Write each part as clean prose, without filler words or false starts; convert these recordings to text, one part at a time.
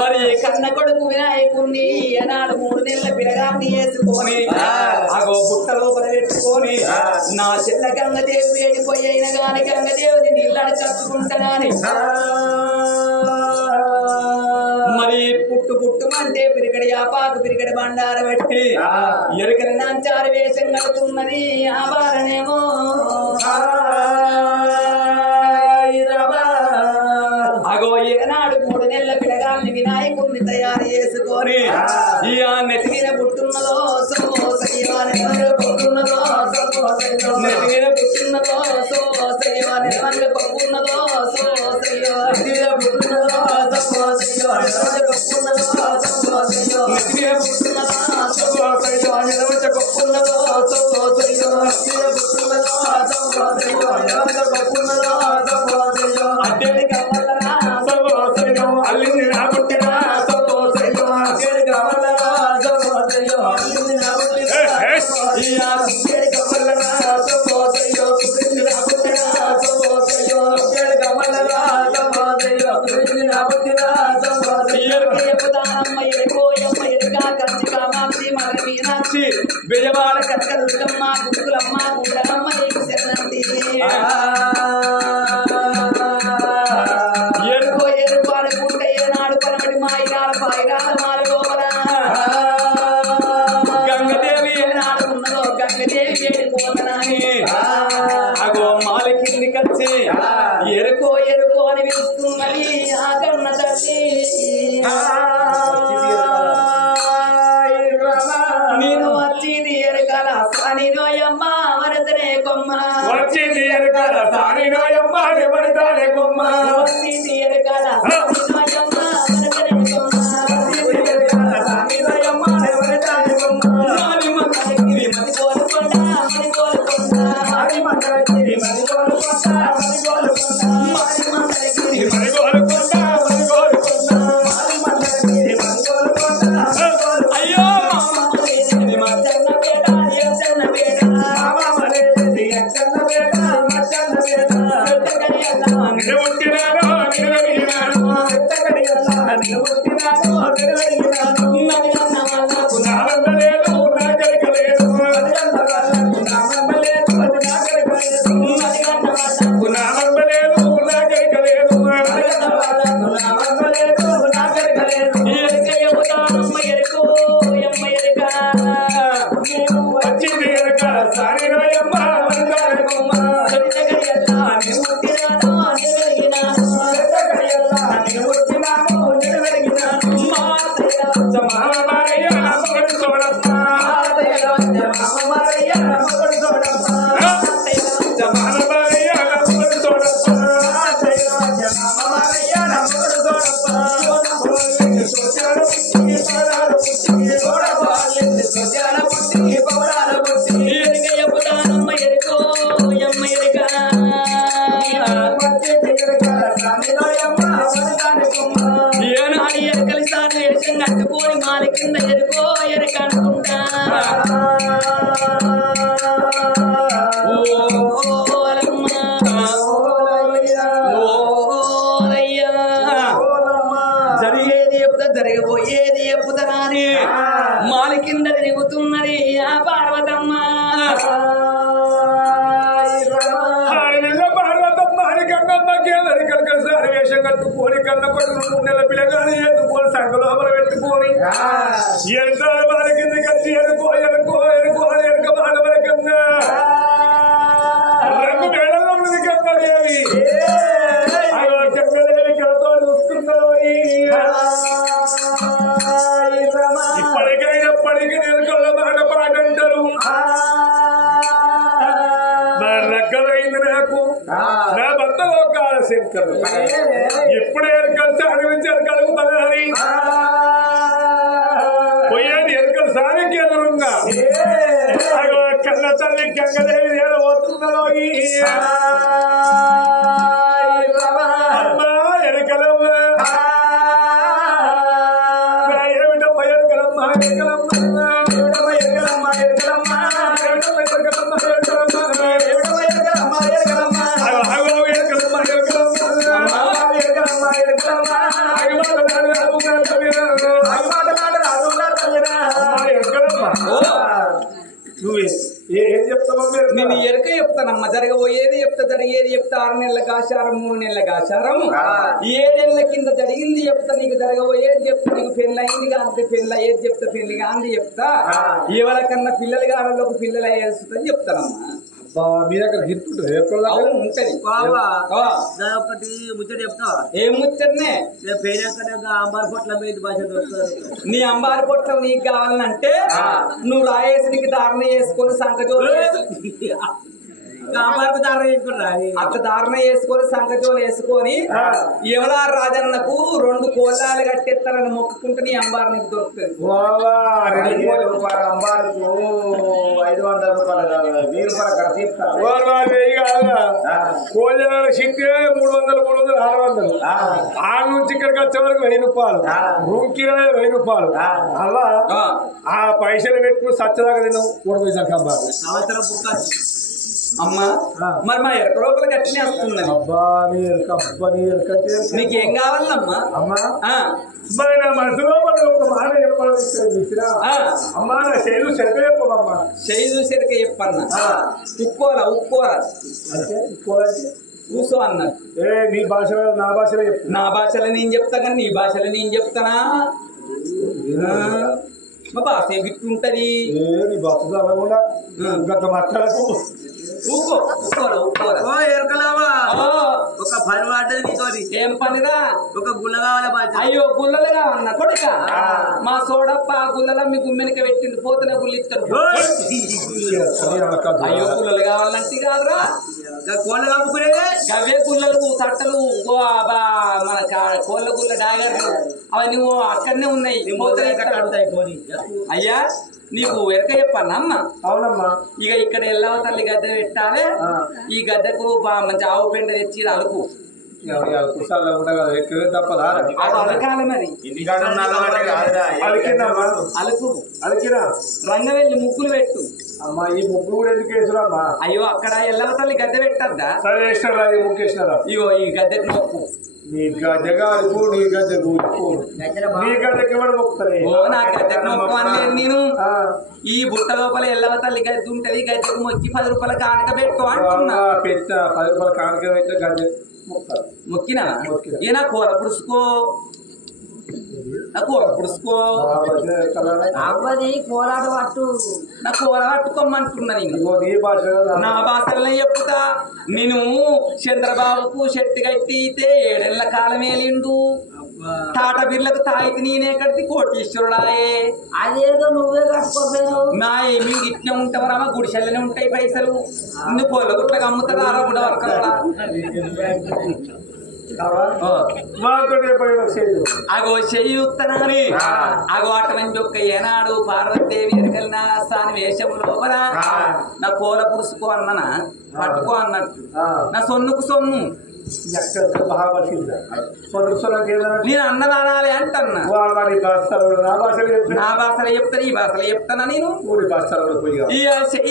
మరి కన్న కొడుకు వినాయకుణ్ణి ఏనాడు 3 నెలల పిల్లగాన్ని వేసుకొని అగో పుట్ట లోపల పెట్టుకొని నా చెల్ల గంగదేవి వేడిపోయి అయిన గాని గంగదేవిని నీళ్ళని చచ్చుకుంటానని మరి పుట్టుమంటే పిరికడి ఆపాకు పిరికడి బండార పెట్టి ఎరుకని నాంచారు వేషం కడుతున్నది ఆవారనేమో అగో ఏనాడు 3 నెలల పిల్లగాన్ని వినాయకుడిని తయారు చేసుకొని నెత్తిన పుట్టున్నదో పుట్టున్నదో నెత్తిన పుట్టున్నదో పప్పున్నదో అల్లింది నా పుట్టిన బెజవాడ కనకదుర్గమ్మ గురుకులమ్మ గుండమ్మ నీకు శరణంటి ఎరుకో ఎరుకు అనుకుంటే ఏనాడు పనబడి మాయిరాల పాయిరాల మాల లోపల గంగదేవి ఏనాడు ఉన్నదో గంగదేవి ఏడిపోతనని అగో మాల కిందికి వచ్చి ఎరుకో ఎరుకో అని పిలుస్తున్నది ఆ కన్న తల్లి నేను వచ్చింది ఎరకాల సానినోయమ్మ వరదనే కొమ్మ వచ్చింది ఎరకాల సానినోయమ్మ వరదనే కొమ్మ వచ్చింది ఎరకాల సానినోయమ్మ వరదనే కొమ్మ వచ్చింది ఎరకాల సానినోయమ్మ వరదనే కొమ్మ నాని మంగళగిరి మదిగోలకొండ మదిగోలకొండ నాని మంగళగిరి మదిగోలకొండ మదిగోలకొండ నాని మంగళగిరి మదిగోలకొండ మదిగోలకొండ నాని మంగళగిరి మదిగోలకొండ అయ్యో కట్టుకొని మాలి కింద ఎరుకో ఎరకనుకుంటా జరిగేది ఎప్పుడు జరగబోయేది ఎప్పుదనాని మాలి కింద తిరుగుతున్నది ఆ పార్వతమ్మ వేషం కట్టుకొని కన్న కొడుకు 3 నెలల పిల్లగాని ఎత్తుకొని సంకలోపల పెట్టుకొని ఎంతో వారి కింద కలిసి ఎరుకో ఎరుకో ఎరుకో ఎరుక బాధవల కన్నా రంగు మేడల్లో ఉన్నది కన్నదేవి కన్నదేవి కలతో చూసుకున్నావు ఇప్పటికైనప్పటికీ ఎరుకల మాట పాటంటారు లగ్గమైంది నాకు నా భర్తలో కాల శంకరు ఇప్పుడే కలిసి అనిపించారు కలుగుతానని పోయేది ఎరుకలు సానికి ఎదురుగా కన్న తల్లి గంగదేవి నేరబోతున్నదో ఎరుకలమ్మ ఏమిటమ్మ ఎరుకలమ్మ ఎరుకలమ్మ ఎరుకలమ్మ ఎరుకలమ్మ ఎరుకలమ్మ 6 నెలల గాచారం 3 నెలల గాచారం 7 ఏళ్ల కింద జరిగింది చెప్తా నీకు జరగబోయేది చెప్తా నీకు పెళ్ళి అయింది కాదు పెళ్ళి అయ్యేది చెప్తా పెళ్లి కాంది చెప్తా ఎవరికన్నా పిల్లలు కావాలకు పిల్లలు అయ్యేస్తుందని చెప్తానమ్మా మీ దగ్గర గిట్టుంటది ఉంటది ఒకటి ముచ్చట చెప్తావా ఏం ముచ్చటనే అంబారు పొట్ల మీద భాష దొరుకుతారు నీ అంబారు పొట్లం నీకు కావాలంటే నువ్వు రాయేసునికి ధారణ చేసుకొని సంకచోలు అంబారుకు దార చేసుకుంటా అట్లా ధారణ చేసుకొని సంకచోలు వేసుకొని ఎవడా రాజన్నకు 2 కోలాలు కట్టేస్తారని మొక్కుకుంటే నీ అంబారు నీకు దొరుకుతుంది అంబారుకు 500 రూపాయలు 1000 రూపాయలు ఖర్చు చెప్తారు కోళ్ళ శక్తి 300 600 ఆ నుంచి ఇక్కడికి వచ్చే వరకు 1000 రూపాయలు రూమ్ కిరాయి 1000 రూపాయలు అలా ఆ పైసలు పెట్టుకుని సచ్చదాకా తిన్నాం 3 పైసలు కంబారు సంవత్సరం బుక్క అమ్మా మరి మా ఎరక లోపల గట్టినే వస్తుంది నీకు ఏం కావాలమ్మా అమ్మా మరి నా మనసులో ఒక మాట చెప్పాలి అమ్మా నా శైలు చెరక చెప్పమ్మా శైలు చెరక చెప్పన్నా ఉక్కోరా అంటే కూసో అన్నారు నీ భాషలో నా భాషలో చెప్పు నా భాషలో నేను చెప్తా కానీ నీ భాషలో నేను చెప్తానా మా భాష గిట్టుంటది నీ భాష కూడా గత మాట్లాడకు ఓ ఎరకలావా ఒక పని వాటది నీతోని ఏం పనిరా ఒక గుల్ల కావాలా అయ్యో గుల్లలు కావన్న కొడుక మా సోడప్ప గుల్లల మీ గుమ్మెనిక పెట్టింది పోతున్న గుళ్ళు ఇస్తారు అయ్యో గుల్లలు కావాలంటే కాదురా కోళ్ళ కమ్ముకునేదే గవే గుల్లలు తట్టలు మన కోళ్ళ గుల్ల డాగర్లు అవన్నీ అక్కడనే ఉన్నాయి అయ్యా నీకు ఎరక చెప్పన్నా అమ్మ అవునమ్మా ఇక ఇక్కడ ఎల్లవ తల్లి గద్దె పెట్టాలి ఈ గద్దెకు మంచి ఆవు పెండ తెచ్చి అలుకు తప్పదా అలకాలి మరి అలుకు రంగవెల్లి ముగ్గులు పెట్టు అమ్మా ఈ ముగ్గు కూడా ఎందుకు వేసురామ్మా అయ్యో అక్కడ ఎల్లవ తల్లి గద్దె పెట్టద్దా సరే వేసినారా ఈ ముగ్గు వేసినారా ఇగో ఈ గద్దెకు నొక్కు నీ గద్దెగా నీ గద్దెకు నీ గద్దెకి ఎవరు మొక్కుతారు నా గద్దెకు నొక్కు అనలేదు నేను ఈ బుట్ట లోపల ఎల్లవ తల్లి గద్దె ఉంటది గద్దెకు మొక్కి 10 రూపాయల కానుక పెట్టు అంటున్నా పెట్ట 10 రూపాయల కానుక పెట్టే గద్దె మొక్కినా ఏ నా కూర పుడుచుకో నా కూర పుడుచుకో అవ్వది కోలాట పట్టు నా కూర పట్టుకోమంటున్నా నేను నీ భాష నా భాషలనే చెప్తా నేను చంద్రబాబుకు చెట్టు కట్టితే 7 ఏళ్ల కాలం ఏలిండు టాటా బిర్లకు తాయికి నేనే కడితే కోటీశ్వరుడాయే అదేదో నువ్వే కట్టుకోపోయావు నా ఏమి ఇట్నే ఉంటావరా మా గుడిసెల్లనే ఉంటాయి పైసలు నువ్వు పొల్ల గుట్లకు అమ్ముతారా అలా కూడా వర్కరా అగో చెయ్యుత్తనాని అగో అటువంటి ఒక్క ఏనాడు పార్వతీదేవి ఎరగలిన సాని వేషం లోపల నా కోల పురుసుకో అన్ననా పట్టుకో అన్నట్టు నా సొన్నుకు సొమ్ము నేను అన్నదానాలే అంటన్నా నా భాషలో చెప్తాను ఈ భాషలో చెప్తానా నేను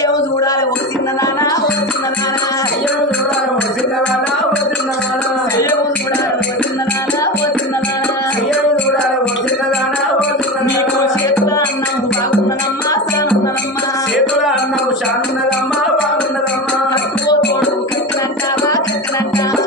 ఏమో చూడాలి ఓ చిన్నదానా ఓ చిన్నదానా ఏమో చూడాలి ఓ చిన్నదానా ఓ చిన్నదానా ఏమో చూడాలి ఓ చిన్నదానా ఓ చిన్నదానా ఏమో చూడాలి ఓ చిన్నదానా ఓ చిన్నదానా నీకు చేతుల అన్నం బాగున్నదమ్మా సానున్నదమ్మా చేతుల అన్నం సానున్నదమ్మా బాగున్నదమ్మా కట్టుకో తోడు కట్టినంటావా కట్టినంటావా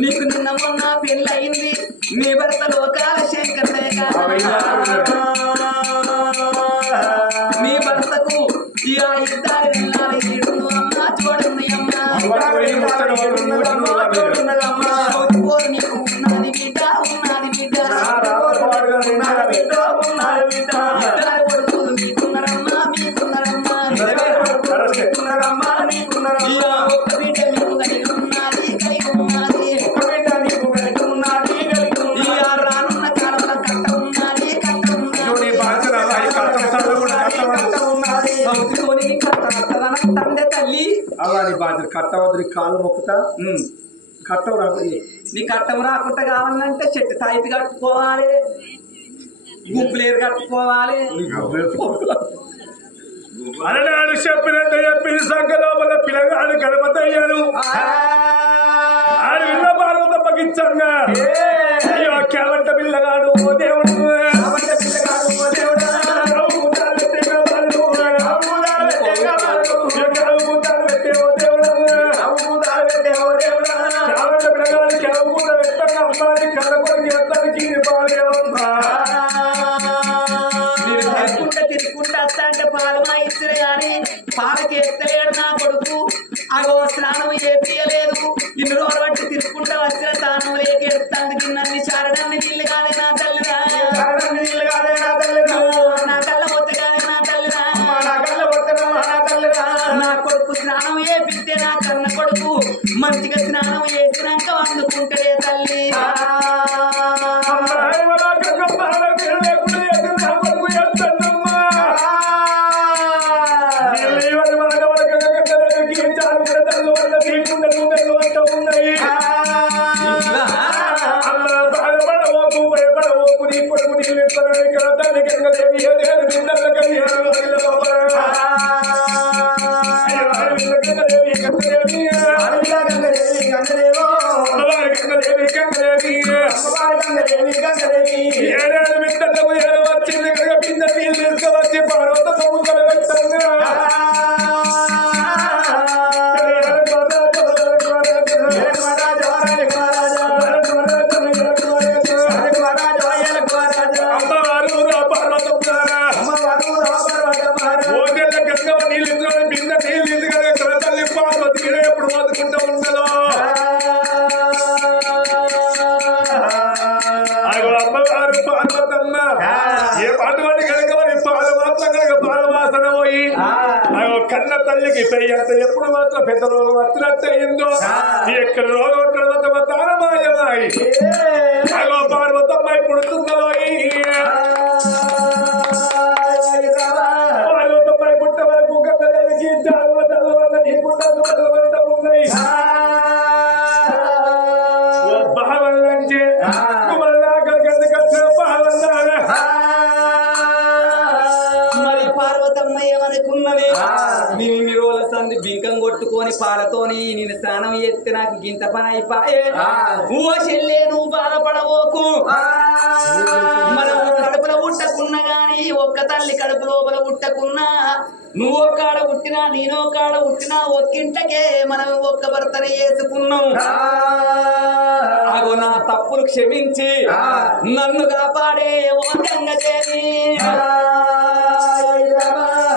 నీకు నిన్న మొన్న పెళ్ళయింది నీ భర్త లోకాల శంకరనే నీ భర్తకు ఇద్దరు వెళ్ళాలి అమ్మ చూడండి నీకు ఉన్నది బిడ్డ ఉన్నది బిడ్డ ఇద్దరు కొడుకులు మీకున్నారమ్మా మీకున్నారమ్మా ఒక్క బిడ్డ మీకు కలిగి ఉన్నది కలిగి ఉన్నది రానున్న కాలంలో కట్ట ఉన్నది కట్ట ఉన్నది తండ్రి తల్లి అలాంటి బాధ్యత కట్టవద్దు కాళ్ళు మొక్కుతా కట్టం రాదు నీ కట్టం రాకుండా కావాలంటే చెట్టు తాయితి కట్టుకోవాలి గుంపులేరు కట్టుకోవాలి అలనాడు చెప్పినట్టు చెప్పింది సంఖ లోపల పిల్లగాడు గణపతయ్యాను ఆడు విన్న పార్వతమ్మకి ఇచ్చంగా అయ్యో కేవంట పిల్లగాడు ఓ దేవుడు తిరుక్కుంటా అంటే పాలమా ఇచ్చిన గాని పాలకి ఎత్తలేడు నా కొడుకు అగో స్నానం చేపియలేదు ఇన్ని రోజులు బట్టి తిరుక్కుంటా వచ్చిన తానం లేక ఎత్తానికి నన్ను చారడాన్ని నీళ్ళు కాదే నా తల్లిరా నా కళ్ళ పొత్త కాదే నా తల్లిరా నా కొడుకు స్నానం చేపిస్తే నా కన్న కొడుకు మంచిగా స్నానం చేసినాక వండుకుంటాడే తల్లి కన్న తల్లికి పెయ్యంత ఎప్పుడు మాత్రం పెద్ద రోగం వచ్చినట్టయిందో ఎక్కడ రోగం ఇక్కడ తారమాయమాయి అగో పార్వతమ్మాయి పుడుతుందోయి పార్వతమ్మాయి పుట్ట వరకు గంగదేవికి చదవన్న ఈ పుట్టకు చదవంతా ఉన్నాయి భావంటే మరి పార్వతమ్మ ఏమనుకున్నది నిన్ను రోజుల సంది బింకం కొట్టుకొని పాలతోని నేను స్నానం చేస్తే నాకు గింత పని అయిపోయే ఓ చెల్లే నువ్వు బాధపడవోకు మనం కడుపులో ఉట్టకున్నా గాని ఒక్క తల్లి కడుపు లోపల ఉట్టకున్నా నువ్వు ఒక్కాడ పుట్టినా నేను ఒక్కాడ పుట్టినా ఒక్కింటకే మనం ఒక్క భర్తనే చేసుకున్నాం అగో నా తప్పులు క్షమించి నన్ను కాపాడే ఓ గంగదేవి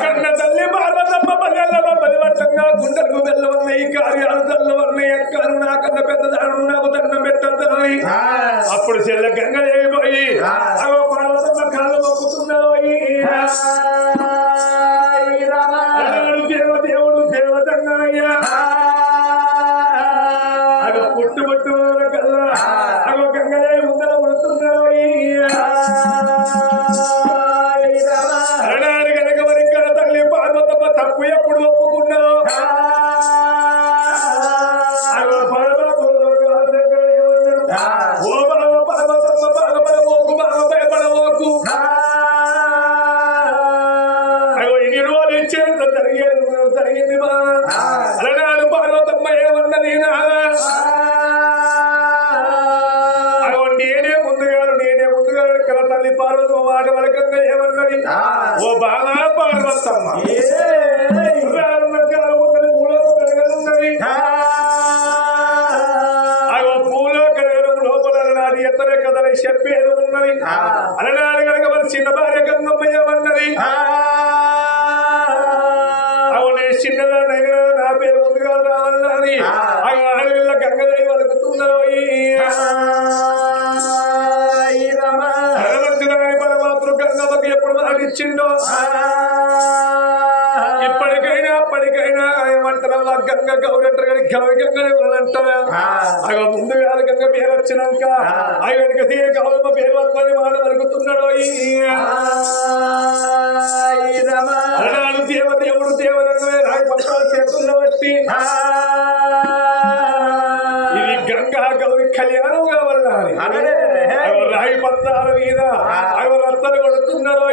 కన్న తల్లి పార్వతమ్మ పదివట్టంగా గుండెలకు వెళ్ళవన్నాయి కార్యాలు చల్లవన్నాయి ఎక్కలు నాకన్న పెద్దదాను నాకు దండం పెట్టద్దని అప్పుడు చెల్ల గంగదేవి పోయి అగో పార్వతమ్మ కాళ్ళు మొక్కుతున్నది దేవుడు దేవతంగానయ్యా అగో పుట్టుబట్టు కల్లా అగో గంగదేవి ముందర ఉడుతున్నది అరణాలు కనుక వరికర తల్లి పార్వతమ్మ తప్పు ఎప్పుడు ఒప్పుకున్నావు ఓ బావ పార్వతమ్మ బాధపడబోకు బావ భయపడబోకు అగో ఇన్ని రోజులు ఇచ్చేంత జరిగింది బా అరణాలు పార్వతమ్మ ఏమన్నది అగో నేనే ముందుగా కల తల్లి పార్వతమ్మ మాట వరకంగా ఏమన్నది ఓ బాగా పార్వతమ్మ పెరగనున్నది అగో పూలో కలగడం లోపల నాటి ఎత్తరే కదలై ఆడవిల్ల గంగదేవి వలుకుతున్నారు పరమాత్మ గంగమ్మకి ఎప్పుడు మాటిచ్చిండో ఇప్పటికైనా ఏమంటారా గంగ గౌరంటారు కానీ గౌరి గంగనే అంటారా అగో ముందు వేళ గంగ పేరు వచ్చినాక ఆయన గౌరమ్మ పేరు వస్తుందని మాట వలుకుతున్నాడు అలనాడు దేవుడు దేవరంగమే రాయి పత్రాలు చేతుల్లో బట్టి ఇది గంగా గౌరి కళ్యాణం కావాలని రాయి పత్రాల మీద అవి రత్తలు కొడుతున్నారు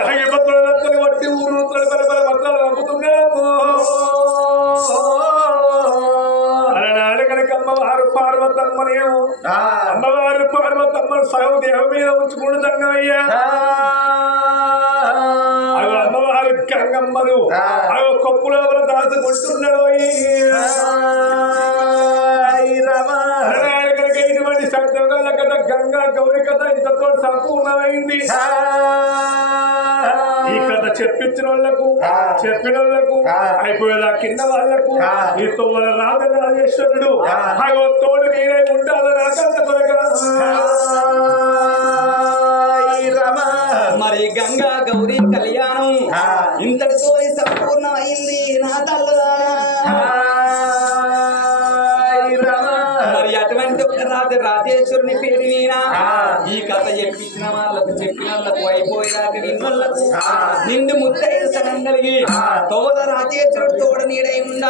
రాయి పత్రాలు రత్తలు కొట్టి ఊరు పత్రాలు పంపుతున్నాము అలనాడు కనుక అమ్మవారు పార్వతమ్మనేమో అమ్మవారు పార్వతమ్మను సగం దేహం మీద ఉంచుకుంటున్నా అయ్యా అవి అమ్మవారు గంగమ్మను అవి కొప్పులో దాచుకుంటున్నాడు కనుక ఇటువంటి శబ్దం వల్ల కదా గంగా గౌరి కథ ఇంతతో సంపూర్ణమైంది ఈ కథ చెప్పించిన వాళ్లకు చెప్పిన వాళ్లకు అయిపోయేలా కింద వాళ్లకు ఈ తోడ రాజరాజేశ్వరుడు అగో తోడు నేనే ఉండాలని నాకంత త్వరగా మరి గంగా గౌరీ కళ్యాణం ఇంతటితో సంపూర్ణమైంది నా తల్లా మరి అటువంటి ఒక రాజేశ్వరుని పేరు మీద ఈ కథ చెప్పించిన వాళ్ళకు చెప్పిన వాళ్ళకు అయిపోయాక నిన్నోళ్లకు నిండు ముత్తైదు సనం కలిగి తోడ రాజేశ్వరుడు తోడ నీడై ఉండాలి.